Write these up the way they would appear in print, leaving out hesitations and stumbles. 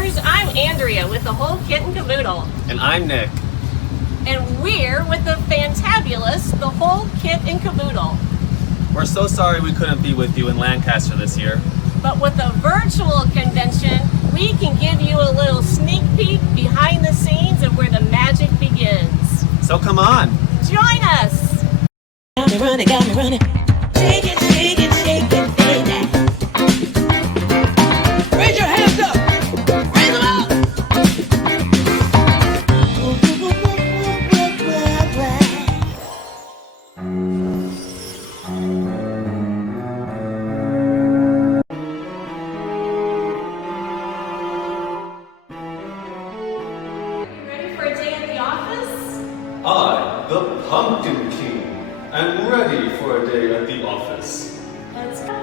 listeners, I'm Andrea with the whole kit and caboodle. And I'm Nick. And we're with the fantabulous, the whole kit and caboodle. We're so sorry we couldn't be with you in Lancaster this year. But with the virtual convention, we can give you a little sneak peek behind the scenes of where the magic begins. So come on. Join us. Got me running. Shake it, shake it, shake it, baby. Raise your hands up. Raise them up. Ready for a day at the office? I, the Pumpkin King, am ready for a day at the office. Let's go.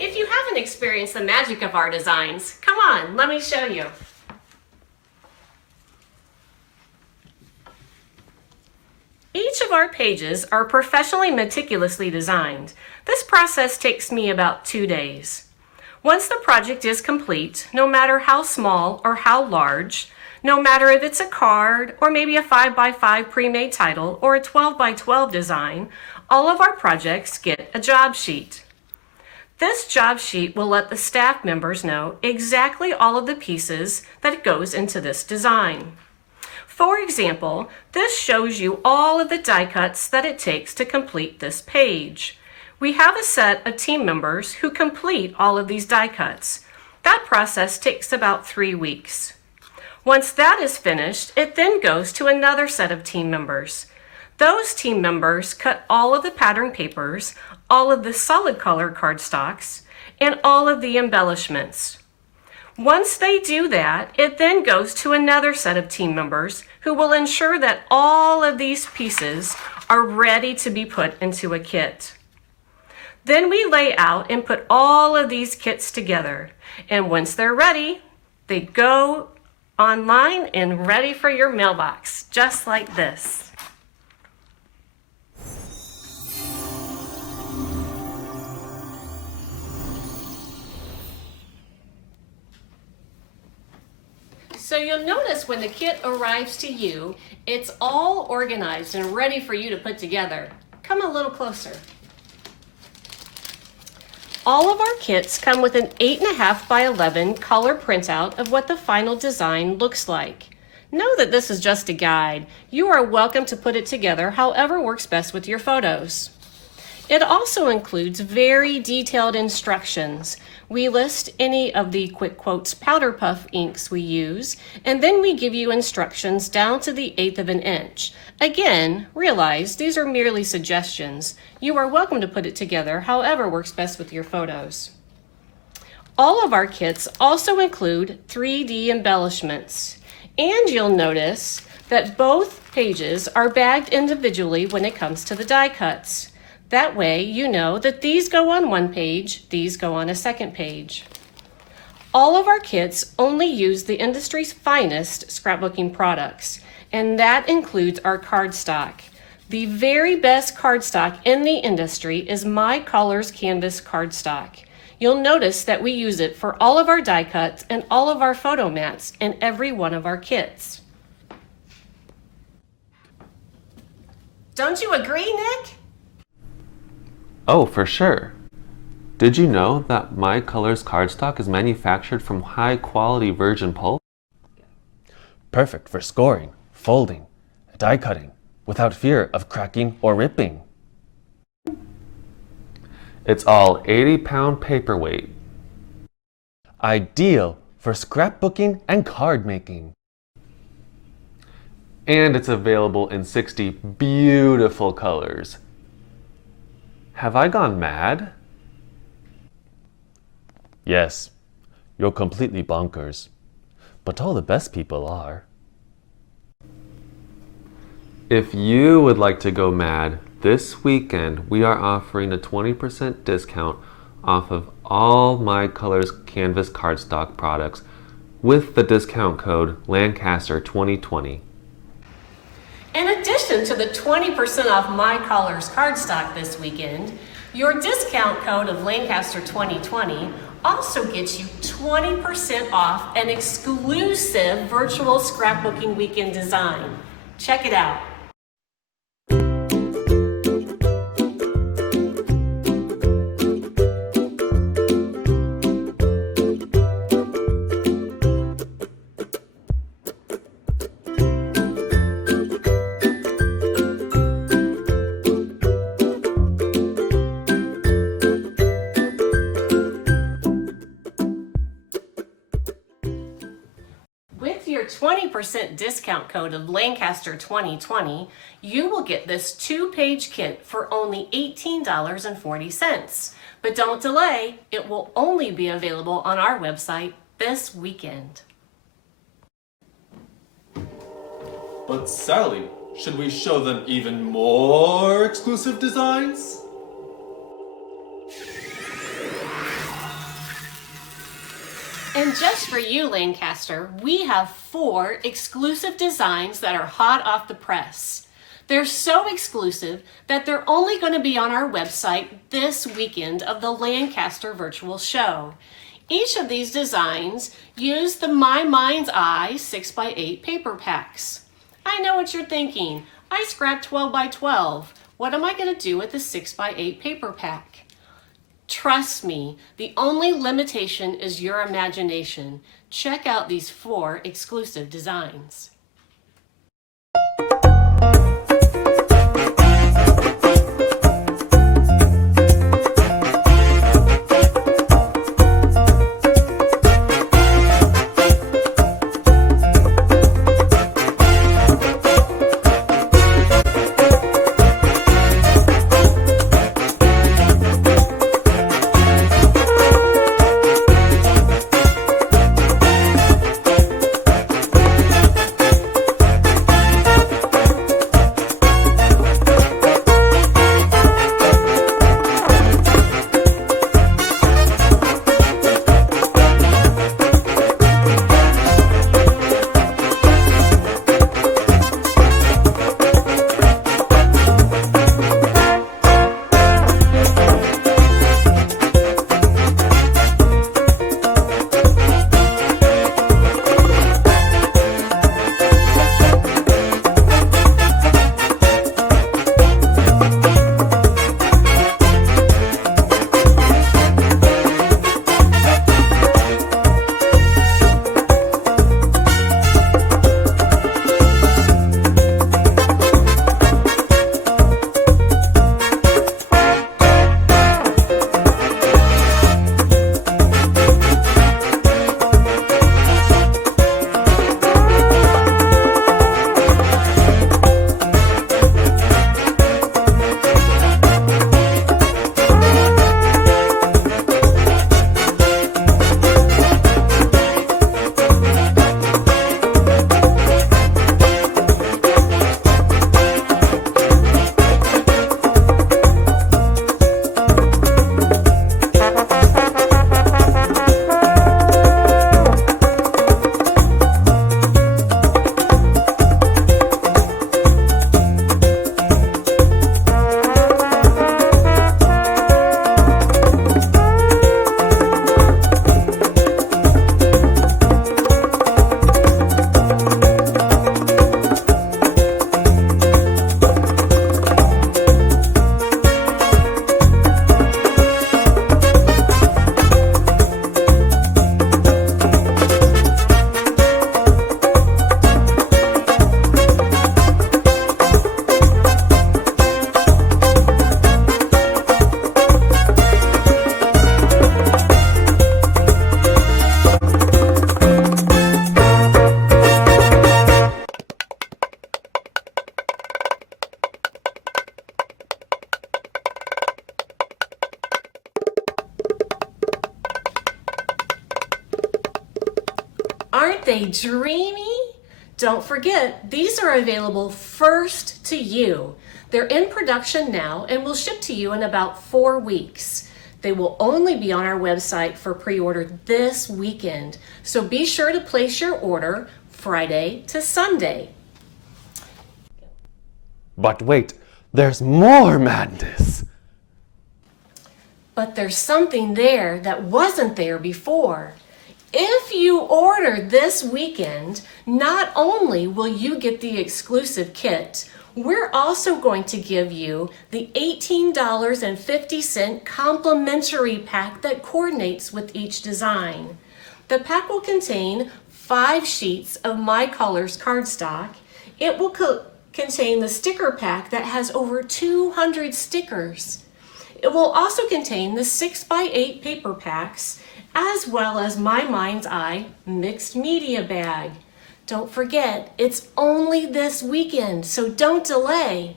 If you haven't experienced the magic of our designs, come on, let me show you. Each of our pages are professionally meticulously designed. This process takes me about 2 days. Once the project is complete, no matter how small or how large, no matter if it's a card or maybe a 5x5 pre-made title or a 12x12 design, all of our projects get a job sheet. This job sheet will let the staff members know exactly all of the pieces that goes into this design. For example, this shows you all of the die cuts that it takes to complete this page. We have a set of team members who complete all of these die cuts. That process takes about 3 weeks. Once that is finished, it then goes to another set of team members. Those team members cut all of the pattern papers, all of the solid color cardstocks, and all of the embellishments. Once they do that, it then goes to another set of team members who will ensure that all of these pieces are ready to be put into a kit. Then we lay out and put all of these kits together. And once they're ready, they go online and ready for your mailbox, just like this. So you'll notice when the kit arrives to you, it's all organized and ready for you to put together. Come a little closer. All of our kits come with an 8.5 by 11 color printout of what the final design looks like. Know that this is just a guide. You are welcome to put it together however works best with your photos. It also includes very detailed instructions. We list any of the Quick Quotes powder puff inks we use, and then we give you instructions down to the 1/8 of an inch. Again, realize these are merely suggestions. You are welcome to put it together however works best with your photos. All of our kits also include 3D embellishments, and you'll notice that both pages are bagged individually when it comes to the die cuts. That way, you know that these go on one page, these go on a second page. All of our kits only use the industry's finest scrapbooking products, and that includes our cardstock. The very best cardstock in the industry is my Colors Canvas cardstock. You'll notice that we use it for all of our die cuts and all of our photo mats in every one of our kits. Don't you agree, Nick? Oh, for sure. Did you know that my Colors cardstock is manufactured from high-quality virgin pulp? Perfect for scoring, folding, die cutting, without fear of cracking or ripping. It's all 80-pound paperweight. Ideal for scrapbooking and card making. And it's available in 60 beautiful colors. Have I gone mad? Yes, you're completely bonkers. But all the best people are. If you would like to go mad, this weekend we are offering a 20% discount off of all My Colors Canvas cardstock products with the discount code Lancaster 2020. In addition to the 20% off My Colors cardstock this weekend, your discount code of Lancaster 2020 also gets you 20% off an exclusive virtual scrapbooking weekend design. Check it out. With your 20% discount code of Lancaster 2020, you will get this 2-page kit for only $18.40. But don't delay, it will only be available on our website this weekend. But Sally, should we show them even more exclusive designs? And just for you, Lancaster, we have 4 exclusive designs that are hot off the press. They're so exclusive that they're only going to be on our website this weekend of the Lancaster Virtual Show. Each of these designs use the My Mind's Eye 6x8 paper packs. I know what you're thinking. I scrapped 12 by 12. What am I going to do with a 6x8 paper pack? Trust me, the only limitation is your imagination. Check out these 4 exclusive designs. Aren't they dreamy? Don't forget, these are available first to you. They're in production now and will ship to you in about 4 weeks. They will only be on our website for pre-order this weekend, so be sure to place your order Friday to Sunday. But wait, there's more madness! But there's something there that wasn't there before. If you order this weekend, not only will you get the exclusive kit, we're also going to give you the $18.50 complimentary pack that coordinates with each design. The pack will contain 5 sheets of My Colors cardstock. It will contain the sticker pack that has over 200 stickers. It will also contain the 6x8 paper packs, as well as My Mind's Eye mixed media bag. Don't forget, it's only this weekend, so don't delay.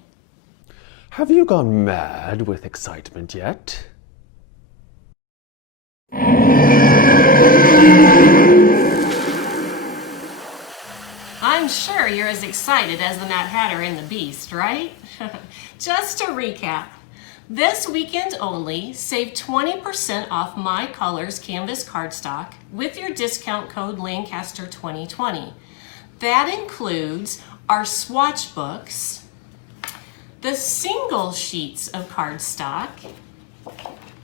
Have you gone mad with excitement yet? I'm sure you're as excited as the Mad Hatter and the Beast, right? Just to recap, this weekend only, save 20% off My Colors Canvas cardstock with your discount code Lancaster 2020. That includes our swatch books, the single sheets of cardstock,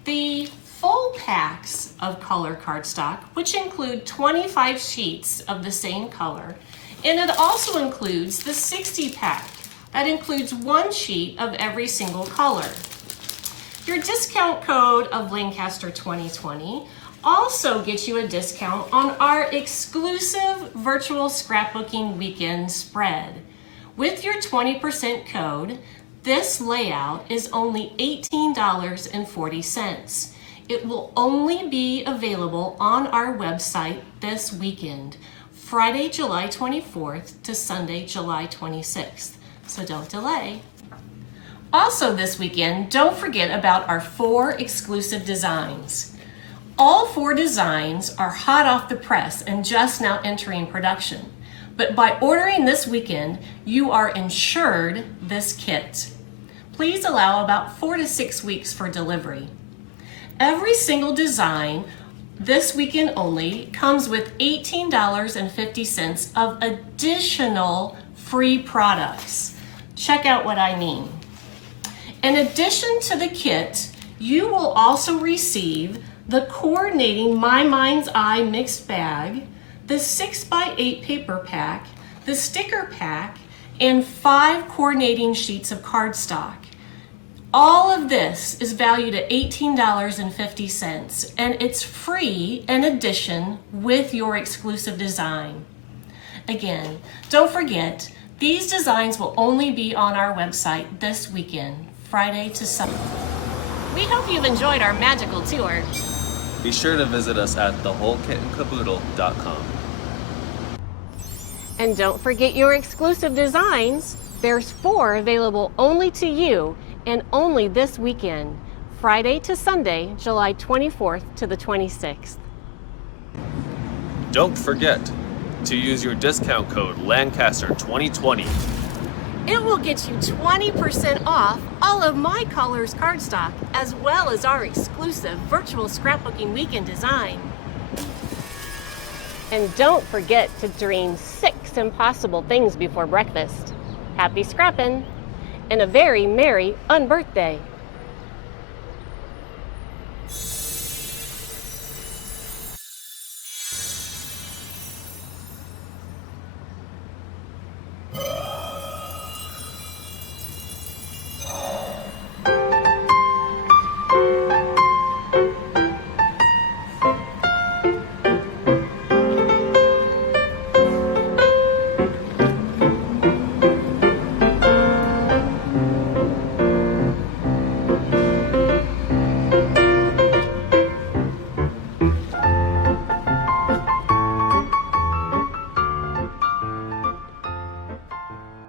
the full packs of color cardstock, which include 25 sheets of the same color, and it also includes the 60 pack that includes 1 sheet of every single color. Your discount code of Lancaster 2020 also gets you a discount on our exclusive virtual scrapbooking weekend spread. With your 20% code, this layout is only $18.40. It will only be available on our website this weekend, Friday, July 24th to Sunday, July 26th. So don't delay. Also this weekend, don't forget about our 4 exclusive designs. All 4 designs are hot off the press and just now entering production. But by ordering this weekend, you are insured this kit. Please allow about 4 to 6 weeks for delivery. Every single design this weekend only comes with $18.50 of additional free products. Check out what I mean. In addition to the kit, you will also receive the coordinating My Mind's Eye mixed bag, the 6x8 paper pack, the sticker pack, and 5 coordinating sheets of cardstock. All of this is valued at $18.50, and it's free in addition with your exclusive design. Again, don't forget, these designs will only be on our website this weekend, Friday to Sunday. We hope you've enjoyed our magical tour. Be sure to visit us at thewholekitandcaboodle.com. And don't forget your exclusive designs. There's 4 available only to you and only this weekend, Friday to Sunday, July 24th to the 26th. Don't forget to use your discount code Lancaster 2020. It will get you 20% off all of My Colors cardstock, as well as our exclusive virtual scrapbooking weekend design. And don't forget to dream 6 impossible things before breakfast. Happy scrapping, and a very merry unbirthday.